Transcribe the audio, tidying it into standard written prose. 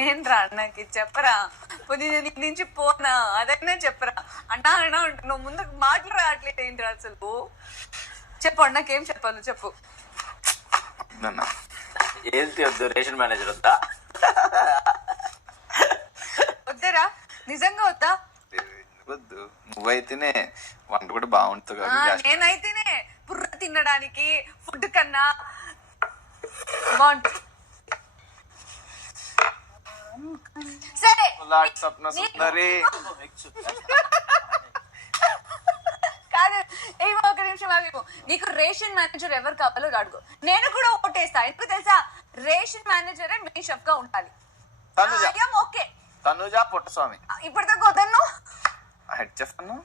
నేను రా అన్నకి చెప్పరా, నేను ఇంటి నుంచి పోనా అదైనా చెప్పరా. అన్నా అన్నా అంటున్నావు, ముందుకు మాటలు రావట్లేదు ఏంటి అసలు. చెప్పు అన్నకి ఏం చెప్పాలి చెప్పు. ఏంటి వద్దు, రేషన్ మేనేజర్ వద్దా? వద్దరా, నిజంగా వద్దా? వద్దు, నువ్వైతేనే వంట కూడా బాగుంటుంది కదా. నేనైతేనే పుర్ర తినడానికి ఫుడ్ కన్నా బాగుంటుంది. సరే స్వప్న సుందరి కాదు, ఏమో ఒక నిమిషం ఆగేమో. నీకు రేషన్ మేనేజర్ ఎవరు కావాలో అడుగు, నేను కూడా ఓటేస్తా. ఎందుకు తెలుసా, రేషన్ మేనేజరే మెయిన్ షెఫ్ గా ఉండాలి. ఓకే తనుజ పుట్టస్వామి ఇప్పటిదాకా వద్దను హెడ్ చెఫ్ అన్నా.